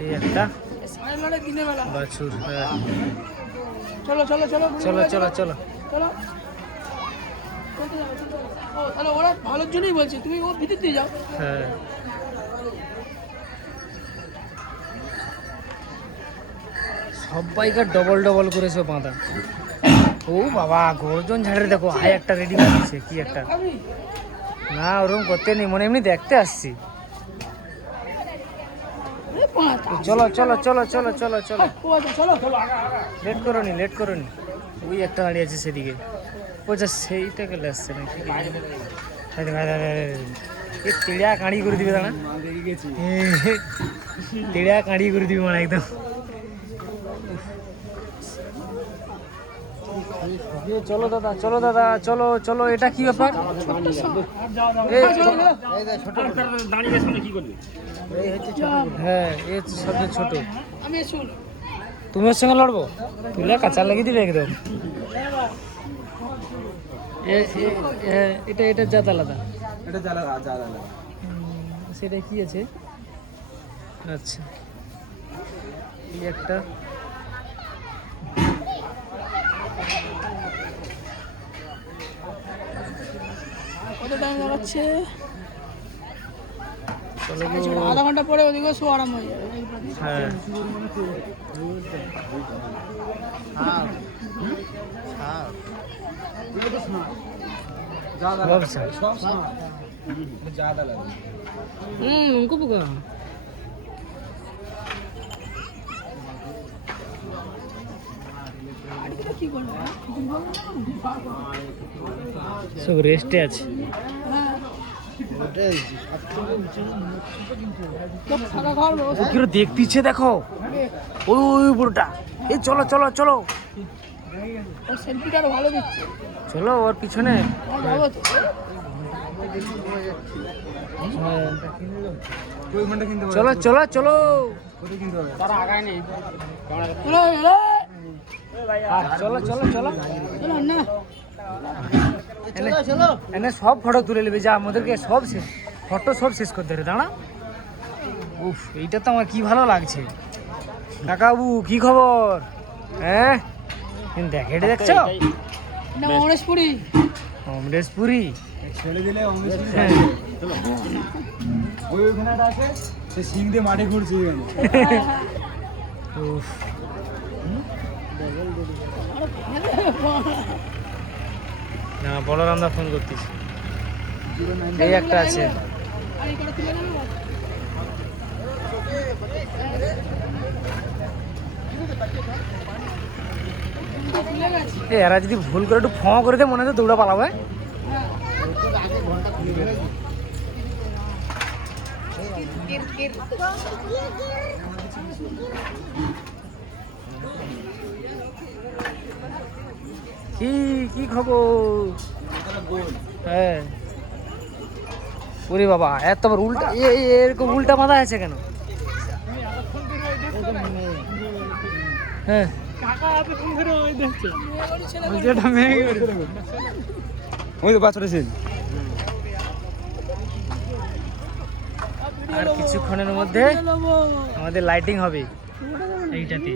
এই একটা দিনের বেলা বাছুর। হ্যাঁ চলো চলো চলো চলো চলো চলো। চলো ও তাহলে ওরা ভালোর জন্যই বলছে, তুমি ও ভিতর দিয়ে যাও। হ্যাঁ সবাইকার ডবল ডবল করেছে বাঁধা। ও বাবা গর্জন ঝাড়ে দেখো, হাই একটা রেডি করছে কি একটা। না ওরকম করতে নেই, মনে এমনি দেখতে আসছি। চলো চলো চলো চলো চলো চলো, চলো চলো লেট করো নি লেট করো নি। ওই একটা দাঁড়িয়ে আছে সেদিকে, ও যা সেইটা গেলে আসছে না। এ তেড়িয়া কাঁড়ি করে দিবে দাঁড়া, তেড়িয়া কাঁড়ি করে দিবে মানে একদম। চলো দাদা চলো দাদা চলো চলো। এটা কি ব্যাপার? হ্যাঁ এ সবচেয়ে ছোট। তুমি ওর সঙ্গে লড়বো? তুলে কাঁচা লাগিয়ে দিবে একদম। এটা এটা জাত আলাদা, সেটা কি আছে? আচ্ছা এই একটা কত টাইম লাগাচ্ছে? চলো আধা ঘন্টা পরে ওদিকে শো আরাম হয়ে যাবে। হ্যাঁ उनको पुका सब रेस्टे আছে। কিরো দেখতিছে দেখো, ওই ওই পুরোটা। এই চলো চলো চলো সেলফিটা আরো ভালো দিচ্ছে। চলো ওর পিছনে। চলো চলো চলো, তারা আগায় নেই। চলো চলো চলো না এনে সব ফটো তুলে নেবে, যা আমাদেরকে সব শেষ ফটো সব শেষ করতে হবে। দাঁড়া, উফ এইটা তো আমার কি ভালো লাগছে। কাকাবু কি খবর? হ্যাঁ দেখ, এটা দেখছো অমরেশপুরি অমরেশপুরি ছেড়ে দিলে ওইখানে আছে, সে সিং দিয়ে মাঠে ঘুরছে। উফ না বলরামদা ফোন করতেছি। এই একটা আছে, এরা যদি ভুল করে একটু ফোঁ করে দেয় মনে হয় দৌড়া পালাবে। কি কি খবর? হ্যাঁ ওরে বাবা এত বড় উল্টা, এরকম উল্টা বাঁধা আছে কেন? হ্যাঁ ওই তো বাচ্চাটা ছিল। আর কিছুক্ষণের মধ্যে আমাদের লাইটিং হবে এইটাতে।